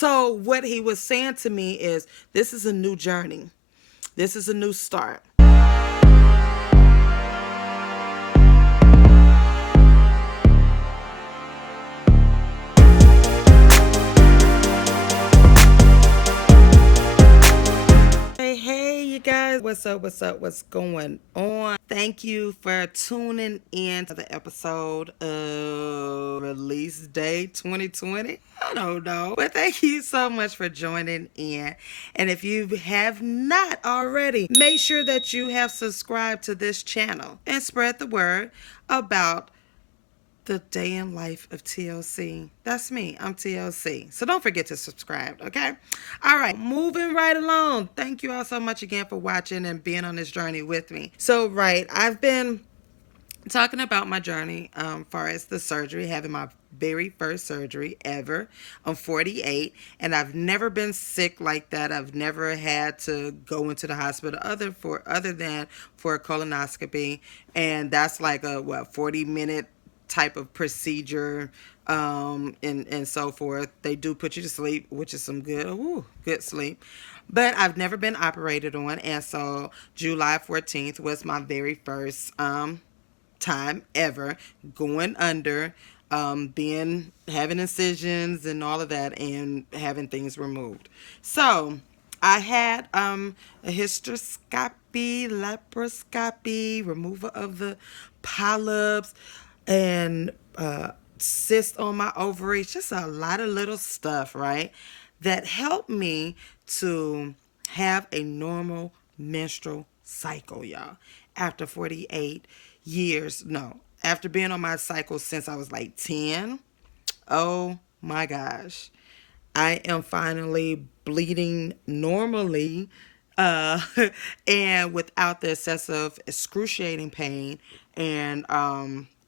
So what he was saying to me is, this is a new journey. This is a new start. Hey, you guys, what's up, what's going on? Thank you for tuning in to the episode of Release Day 2020. I don't know, but thank you so much for joining in. And if you have not already, make sure that you have subscribed to this channel and spread the word about the day in life of TLC. That's me. I'm TLC. So don't forget to subscribe, okay? All right, moving right along. Thank you all so much again for watching and being on this journey with me. So, I've been talking about my journey far as the surgery, having my very first surgery ever. I'm 48 and I've never been sick like that. I've never had to go into the hospital other than for a colonoscopy, and that's like a 40-minute type of procedure, and so forth. They do put you to sleep, which is some good sleep. But I've never been operated on, and so July 14th was my very first time ever going under, having incisions and all of that, and having things removed. So I had a hysteroscopy, laparoscopy, removal of the polyps, and cyst on my ovaries, just a lot of little stuff, right? That helped me to have a normal menstrual cycle, y'all. After 48 years, no, after being on my cycle since I was like 10, oh my gosh. I am finally bleeding normally, uh, and without the excessive excruciating pain and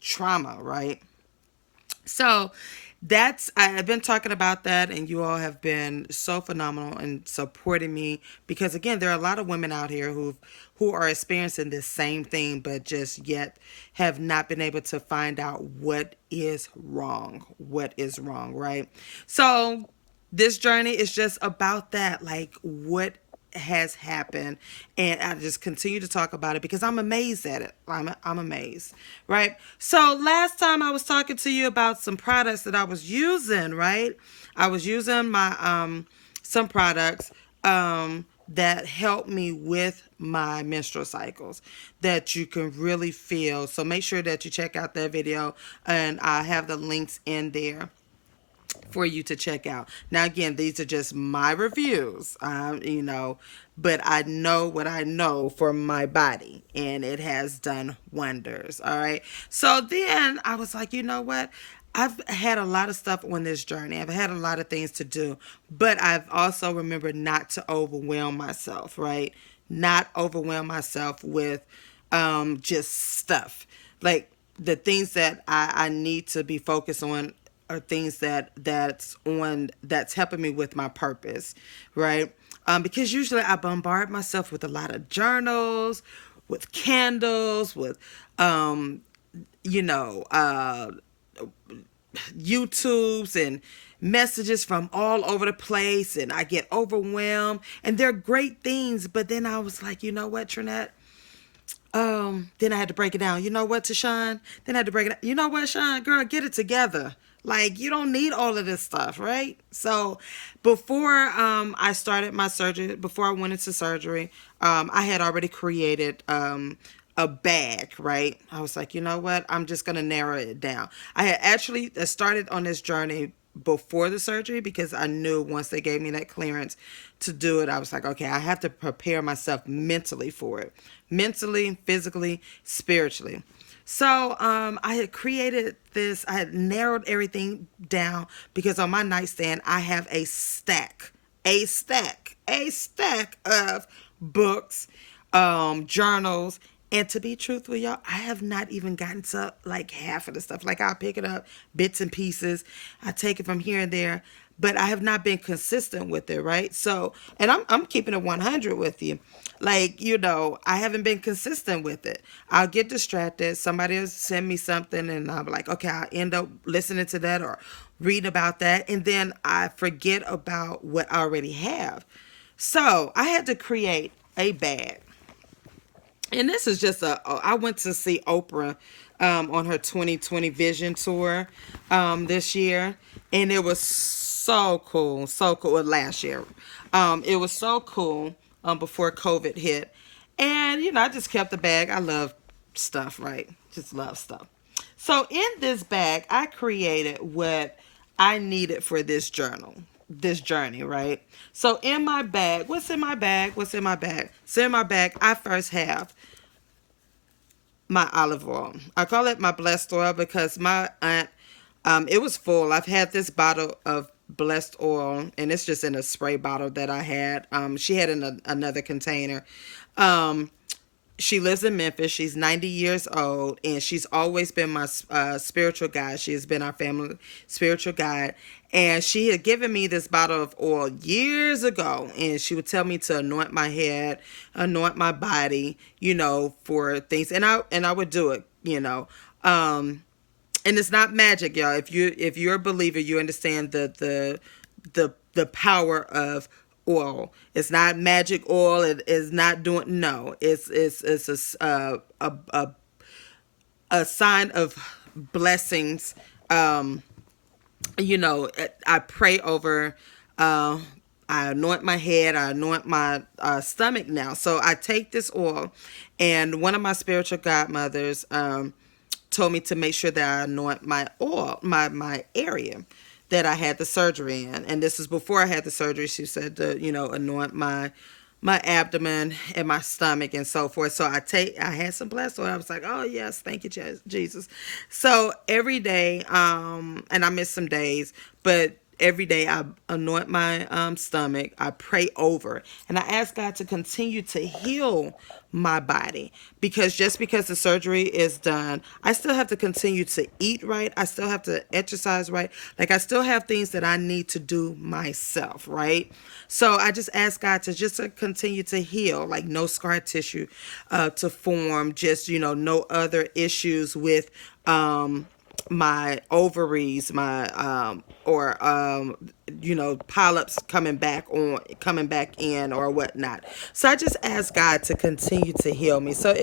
trauma, right? So I've been talking about that, and you all have been so phenomenal in supporting me, because again, there are a lot of women out here who are experiencing this same thing, but just yet have not been able to find out what is wrong, right? So this journey is just about that, like what has happened, and I just continue to talk about it because I'm amazed at it. I'm amazed, right? So last time I was talking to you about some products that I was using, right? I was using my some products that help me with my menstrual cycles that you can really feel. So make sure that you check out that video, and I have the links in there for you to check out. Now, again, these are just my reviews, but I know what I know for my body, and it has done wonders. All right. So then I was like, you know what? I've had a lot of stuff on this journey. I've had a lot of things to do, but I've also remembered not to overwhelm myself, right? Not overwhelm myself with just stuff. Like the things that I need to be focused on are things that's helping me with my purpose, right? Because usually I bombard myself with a lot of journals, with candles, with you know, YouTubes and messages from all over the place, and I get overwhelmed, and they're great things. But then I was like, you know what, Trinette? Then I had to break it down. You know what, Tashawn? Then I had to break it down. You know what, Sean? Girl, get it together. Like, you don't need all of this stuff, right? So before I started my surgery, before I went into surgery, I had already created a bag, right? I was like, you know what? I'm just going to narrow it down. I had actually started on this journey before the surgery, because I knew once they gave me that clearance to do it, I was like, okay, I have to prepare myself mentally for it. Mentally, physically, spiritually. So I had created this, I had narrowed everything down, because on my nightstand, I have a stack of books, journals. And to be truthful, y'all, I have not even gotten to like half of the stuff. Like, I'll pick it up, bits and pieces. I take it from here and there, but I have not been consistent with it, right? So, and I'm keeping it 100 with you. Like, I haven't been consistent with it. I'll get distracted. Somebody will send me something, and I'm like, okay, I'll end up listening to that or reading about that, and then I forget about what I already have. So I had to create a bag. And this is just I went to see Oprah on her 2020 Vision Tour this year, and it was so cool, so cool. Well, last year, it was so cool before COVID hit, and I just kept the bag. I love stuff, right? Just love stuff. So in this bag, I created what I needed for this journey, right? So in my bag, what's in my bag? What's in my bag? So in my bag, I first have my olive oil. I call it my blessed oil because my aunt, it was full. I've had this bottle of blessed oil, and it's just in a spray bottle that I had. She had in another container. Um, she lives in Memphis. She's 90 years old, and she's always been my spiritual guide. She has been our family spiritual guide. And she had given me this bottle of oil years ago, and she would tell me to anoint my head, anoint my body, for things. And I would do it. And it's not magic, y'all. If you're a believer, you understand the power of oil. It's not magic oil. It is not doing no. It's a sign of blessings. I pray over. I anoint my head. I anoint my stomach now. So I take this oil, and one of my spiritual godmothers told me to make sure that I anoint my oil, my area that I had the surgery in. And this is before I had the surgery. She said to, anoint my abdomen and my stomach and so forth. So I had some blessed oil. I was like, oh yes, thank you, Jesus. So every day, and I missed some days, but every day I anoint my stomach. I pray over, and I ask God to continue to heal my body, because just because the surgery is done, I still have to continue to eat right. I still have to exercise right. Like, I still have things that I need to do myself, right? So I just ask God to continue to heal, like no scar tissue to form, just, no other issues with my ovaries, my polyps coming back in or whatnot. So I just ask God to continue to heal me. So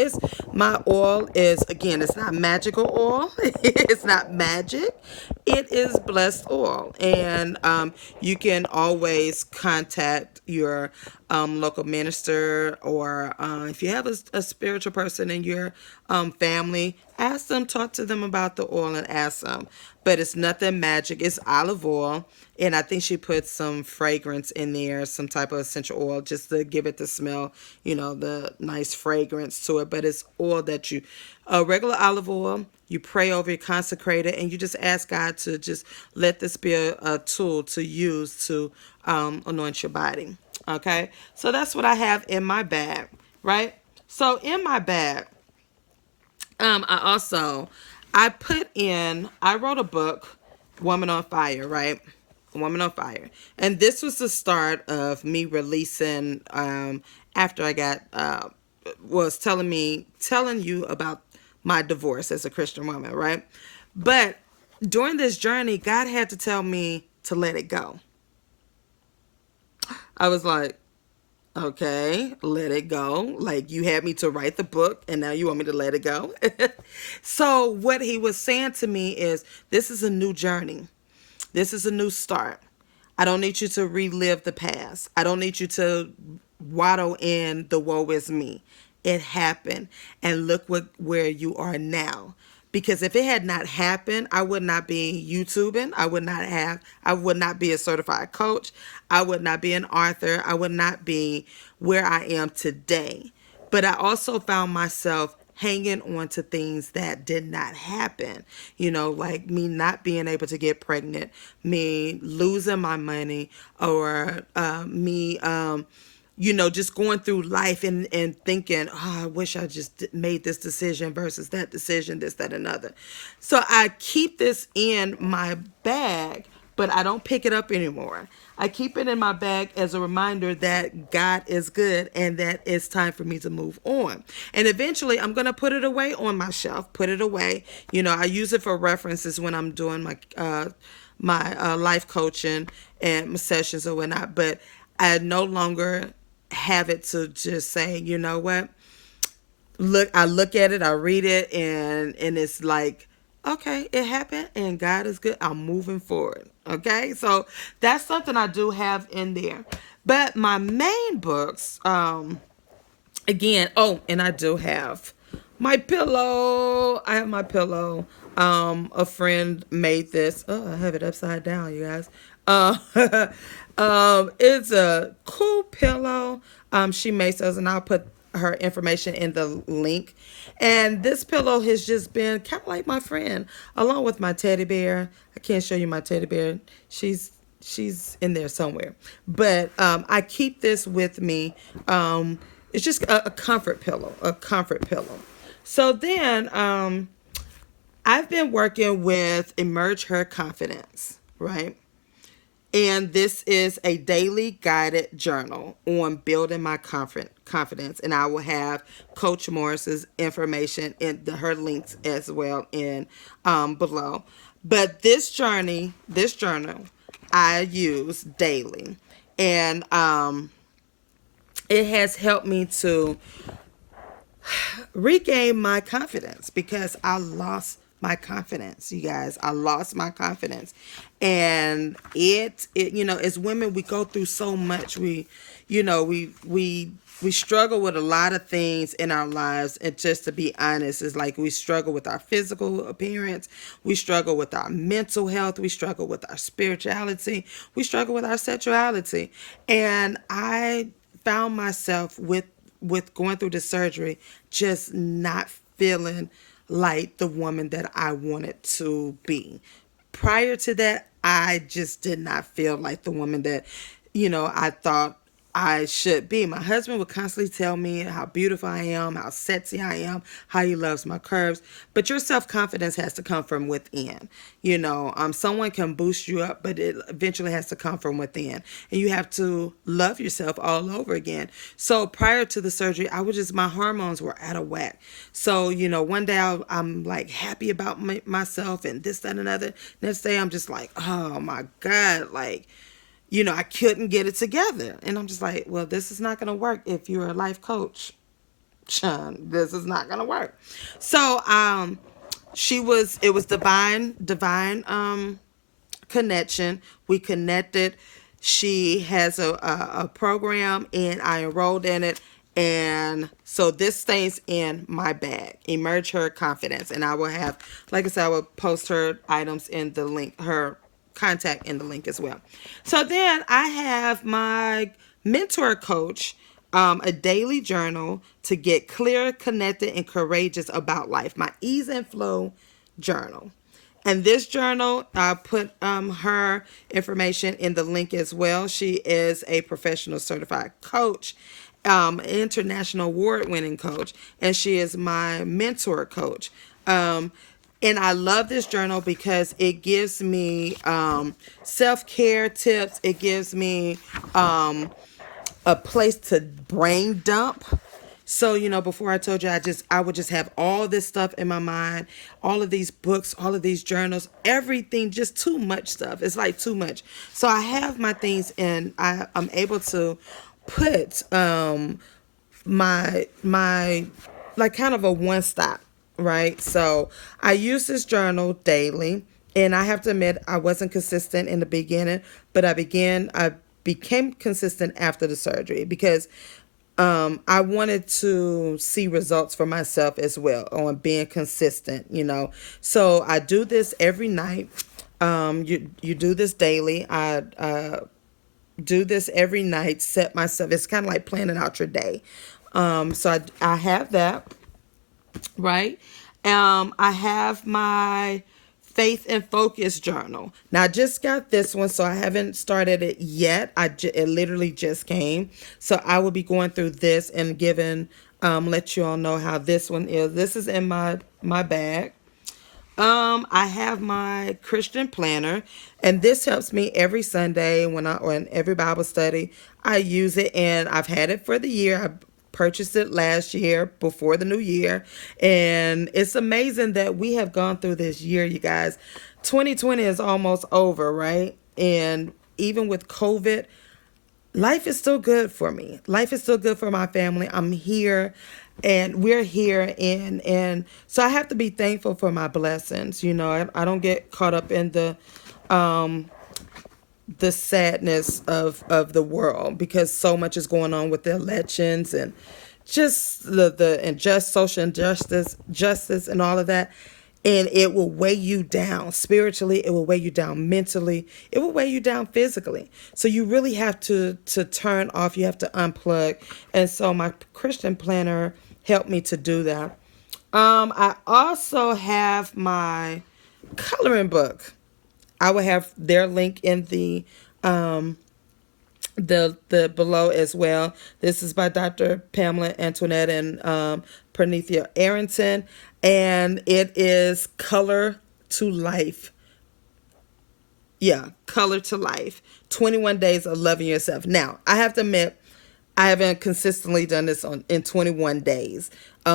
my oil is, again, it's not magical oil. It's not magic. It is blessed oil. And you can always contact your local minister, or if you have a spiritual person in your family, ask them, talk to them about the oil and ask them. But it's nothing magic. It's olive oil. And I think she put some fragrance in there, some type of essential oil, just to give it the smell, the nice fragrance to it. But it's oil that regular olive oil, you pray over, you consecrate it, and you just ask God to just let this be a tool to use to anoint your body. Okay? So that's what I have in my bag, right? So in my bag, I wrote a book, Woman on Fire, right? Woman on Fire. And this was the start of me releasing, after I got, was telling you about my divorce as a Christian woman, right? But during this journey, God had to tell me to let it go. I was like, okay, let it go. Like, you had me to write the book, and now you want me to let it go. So what he was saying to me is, this is a new journey. This is a new start. I don't need you to relive the past. I don't need you to waddle in the woe is me. It happened, and look where you are now. Because if it had not happened, I would not be YouTubing. I would not be a certified coach. I would not be an author. I would not be where I am today. But I also found myself hanging on to things that did not happen. Like me not being able to get pregnant, me losing my money, or me just going through life and thinking, oh, I wish I just made this decision versus that decision, this, that, another. So I keep this in my bag, but I don't pick it up anymore. I keep it in my bag as a reminder that God is good and that it's time for me to move on. And eventually I'm going to put it away on my shelf, put it away. I use it for references when I'm doing my life coaching and my sessions or whatnot. But I no longer have it to just say, you know what, I look at it, I read it, and it's like, okay, it happened and God is good, I'm moving forward. Okay, so that's something I do have in there. But my main books, again, oh, and I do have my pillow. I have my pillow. A friend made this. Oh, I have it upside down, you guys. Uh, it's a cool pillow. She makes those, and I'll put her information in the link. And this pillow has just been kind of like my friend, along with my teddy bear. I can't show you my teddy bear. She's in there somewhere. But I keep this with me. It's just a comfort pillow, a comfort pillow. So then I've been working with EmergHer Confidence, right? And this is a daily guided journal on building my confidence. And I will have Coach Morris's information in her links as well in below. But this journal, I use daily. And it has helped me to regain my confidence because I lost my confidence, you guys. I lost my confidence. And it as women, we go through so much. We struggle with a lot of things in our lives. And just to be honest, it's like we struggle with our physical appearance. We struggle with our mental health. We struggle with our spirituality. We struggle with our sexuality. And I found myself with going through the surgery, just not feeling like the woman that I wanted to be. Prior to that, I just did not feel like the woman that, I thought I should be. My husband would constantly tell me how beautiful I am, how sexy I am, how he loves my curves. But your self-confidence has to come from within. Someone can boost you up, but it eventually has to come from within. And you have to love yourself all over again. So prior to the surgery, my hormones were out of whack. So, one day I'm like happy about myself and this, that, and another. Next day I'm just like, oh my God, like, I couldn't get it together. And I'm just like, well, this is not going to work if you're a life coach. Sean, this is not going to work. So, it was divine connection. We connected. She has a program and I enrolled in it. And so this stays in my bag, EmergHer Confidence. And I will have, like I said, I will post her items in the link, her contact in the link as well. So then I have my mentor coach, a daily journal to get clear, connected, and courageous about life. My ease and flow journal. And this journal, I put her information in the link as well. She is a professional certified coach, international award-winning coach, and she is my mentor coach. And I love this journal because it gives me self-care tips. It gives me a place to brain dump. So, before I told you, I would just have all this stuff in my mind, all of these books, all of these journals, everything, just too much stuff. It's like too much. So I have my things and I'm able to put my like kind of a one stop. Right. So I use this journal daily, and I have to admit I wasn't consistent in the beginning, but I became consistent after the surgery because I wanted to see results for myself as well on being consistent, So I do this every night. You do this daily. I do this every night, set myself. It's kind of like planning out your day. So I have that. Right. I have my faith and focus journal. Now I just got this one, so I haven't started it yet. It literally just came. So I will be going through this and let you all know how this one is. This is in my bag. I have my Christian planner, and this helps me every Sunday or in every Bible study. I use it, and I've had it for the year. I purchased it last year before the new year, and it's amazing that we have gone through this year, you guys. 2020 is almost over, right? And even with COVID, life is still good for me. Life is still good for my family. I'm here and we're here, and so I have to be thankful for my blessings. I don't get caught up in the sadness of the world, because so much is going on with the elections and just the unjust social injustice, justice, and all of that. And it will weigh you down spiritually. It will weigh you down mentally. It will weigh you down physically. So you really have to turn off. You have to unplug. And so my Christian planner helped me to do that. I also have my coloring book. I will have their link in the below as well. This is by Dr. Pamela Antoinette and Pranithia Arrington, and it is Color to Life. Yeah, Color to Life. 21 Days of Loving Yourself. Now, I have to admit, I haven't consistently done this in 21 days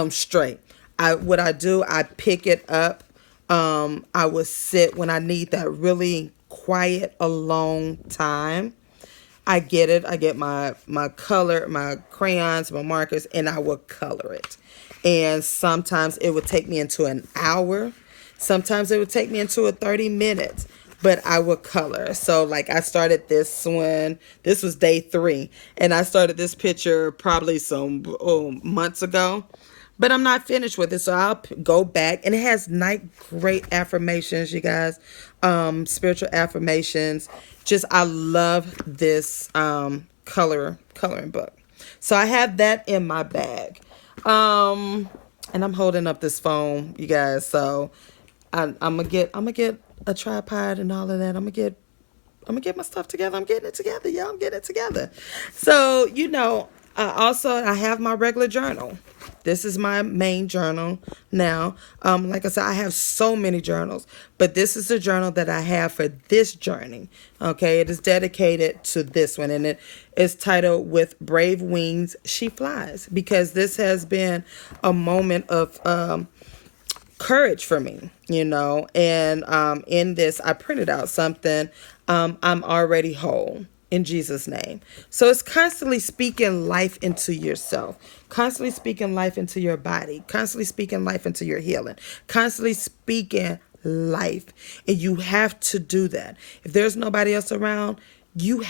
straight. What I do, I pick it up. I will sit when I need that really quiet, alone time. I get it. I get my color, my crayons, my markers, and I will color it. And sometimes it would take me into an hour. Sometimes it would take me into 30 minutes. But I would color. So like I started this one. This was day 3. And I started this picture probably some months ago. But I'm not finished with it. So I'll go back. And it has great affirmations, you guys. Spiritual affirmations. Just, I love this coloring book. So I have that in my bag. And I'm holding up this phone, you guys. So I'm gonna get a tripod and all of that. I'm gonna get my stuff together. I'm getting it together, y'all. I'm getting it together. So also I have my regular journal. This is my main journal now. Like I said, I have so many journals, but this is the journal that I have for this journey. Okay, it is dedicated to this one, and it is titled "With Brave Wings She Flies," because this has been a moment of courage for me, and in this I printed out something. I'm already whole in Jesus' name. So it's constantly speaking life into yourself, constantly speaking life into your body, constantly speaking life into your healing, constantly speaking life. And you have to do that. If there's nobody else around, there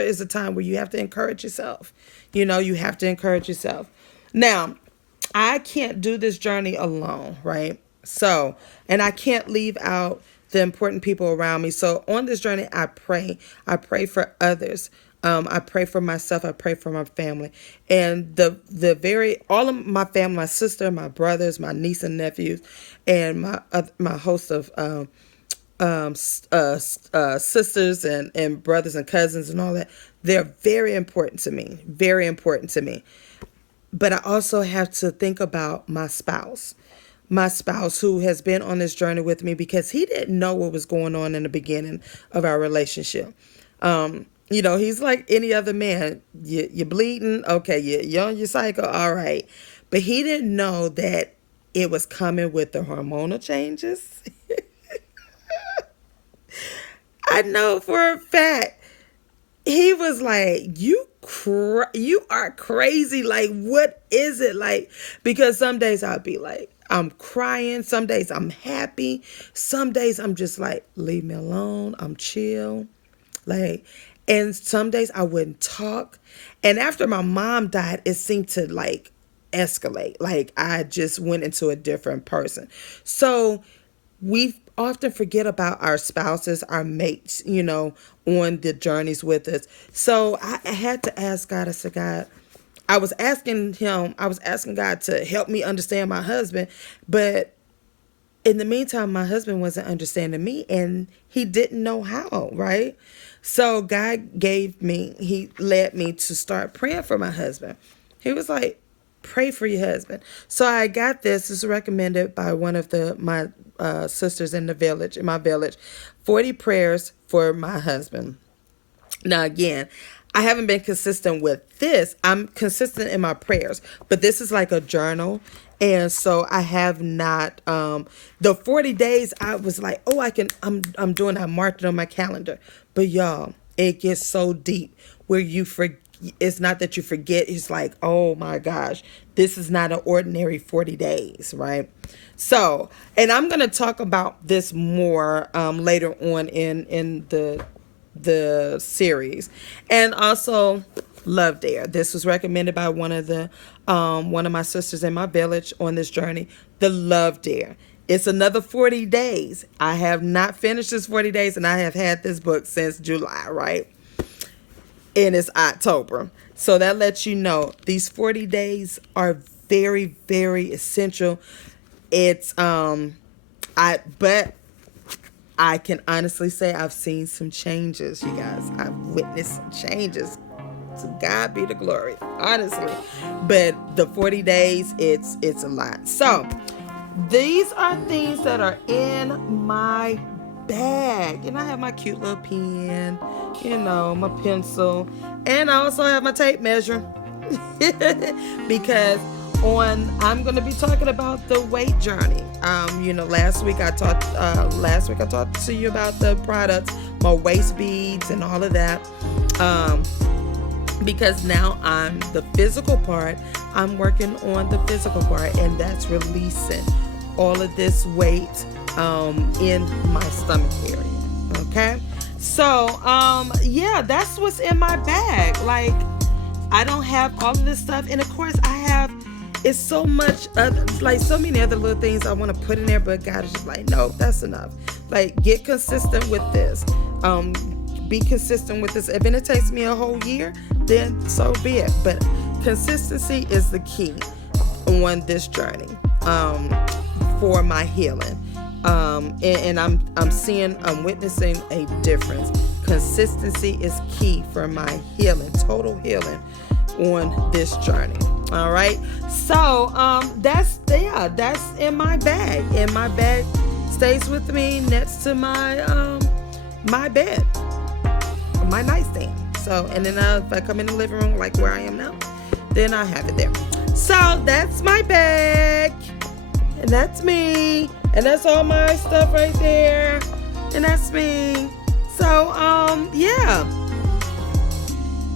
is a time where you have to encourage yourself. You have to encourage yourself. Now, I can't do this journey alone, right? So, and I can't leave out the important people around me. So on this journey, I pray for others. I pray for myself. I pray for my family, and all of my family, my sister, my brothers, my niece and nephews, and my host of sisters and brothers and cousins and all that. They're very important to me. Very important to me. But I also have to think about my spouse who has been on this journey with me, because he didn't know what was going on in the beginning of our relationship. He's like any other man. You're bleeding. Okay, you're on your cycle. All right. But he didn't know that it was coming with the hormonal changes. I know for a fact. He was like, you are crazy. Like, what is it? Like, because some days I'll be like, I'm crying. Some days I'm happy. Some days I'm just like, leave me alone. I'm chill. Like, and some days I wouldn't talk. And after my mom died, it seemed to like escalate. Like, I just went into a different person. So we often forget about our spouses, our mates, on the journeys with us. So I had to ask God. I said, God, I was asking God to help me understand my husband. But in the meantime, my husband wasn't understanding me, and he didn't know how, right? So God he led me to start praying for my husband. He was like, pray for your husband. So I got this. This is recommended by one of my sisters in my village. 40 prayers for my husband. Now, again, I haven't been consistent with this. I'm consistent in my prayers, but this is like a journal. And so I have not, the 40 days I was like, oh, I'm doing, I marked it on my calendar. But y'all, it gets so deep where it's not that you forget. It's like, oh my gosh, this is not an ordinary 40 days, right? So, and I'm going to talk about this more later on in the series. And also Love Dare. This was recommended by one of my sisters in my village on this journey. The Love Dare. It's another 40 days. I have not finished this 40 days, and I have had this book since July, right? And it's October. So that lets you know these 40 days are very, very essential. It's but I can honestly say I've seen some changes, you guys. I've witnessed some changes. To God be the glory, honestly. But the 40 days, it's a lot. So these are things that are in my bag. And I have my cute little pen, my pencil. And I also have my tape measure. Because I'm going to be talking about the weight journey. Last week I talked to you about the products, my waist beads and all of that. Because now I'm the physical part, I'm working on the physical part, and that's releasing all of this weight in my stomach area. Okay, so that's what's in my bag. Like, I don't have all of this stuff, and of course it's so much so many other little things I want to put in there, but God is just like, no, that's enough. Like, get consistent with this. Be consistent with this. If it takes me a whole year, then so be it. But consistency is the key on this journey for my healing. And I'm witnessing a difference. Consistency is key for my healing, total healing on this journey. All right. So that's in my bag. And my bag stays with me next to my bed, my nightstand. So, and then if I come in the living room like where I am now, then I have it there. So that's my bag, and that's me, and that's all my stuff right there, and that's me. So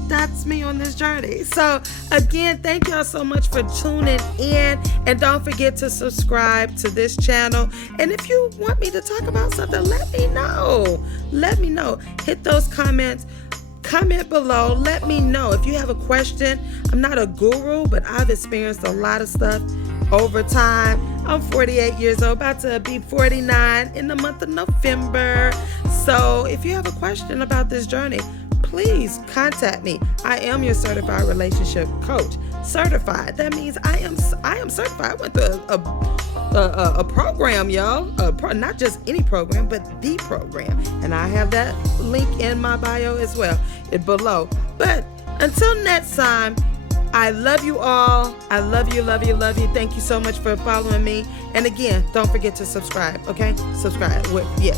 that's me on this journey. So again, thank y'all so much for tuning in, and don't forget to subscribe to this channel. And if you want me to talk about something, let me know. Hit those comments. Comment below. Let me know if you have a question. I'm not a guru, but I've experienced a lot of stuff over time. I'm 48 years old, about to be 49 in the month of November. So if you have a question about this journey, please contact me. I am your certified relationship coach. Certified. That means I am certified. I went through a program, y'all. Not just any program, but the program. And I have that link in my bio as well, below. But until next time, I love you all. I love you, love you, love you. Thank you so much for following me. And again, don't forget to subscribe, okay? Subscribe. Yeah.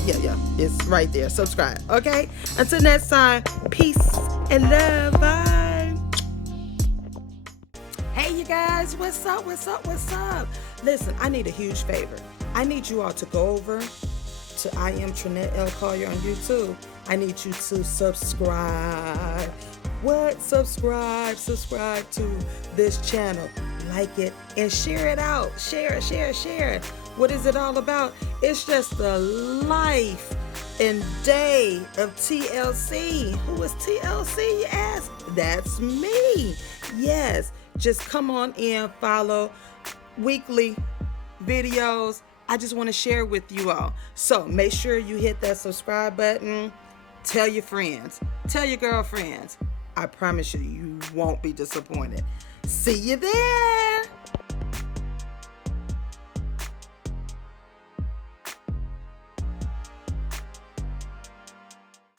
It's right there. Subscribe, okay? Until next time, peace and love. Bye. Hey, you guys. What's up? Listen, I need a huge favor. I need you all to go over to I am Trinette on YouTube. I need you to subscribe. What? Subscribe to this channel. Like it and share it out. Share it. What is it all about? It's just the life and day of TLC. Who is TLC, you ask? That's me. Yes. Just come on in, follow weekly videos. I just want to share with you all. So make sure you hit that subscribe button. Tell your friends. Tell your girlfriends. I promise you, you won't be disappointed. See you there.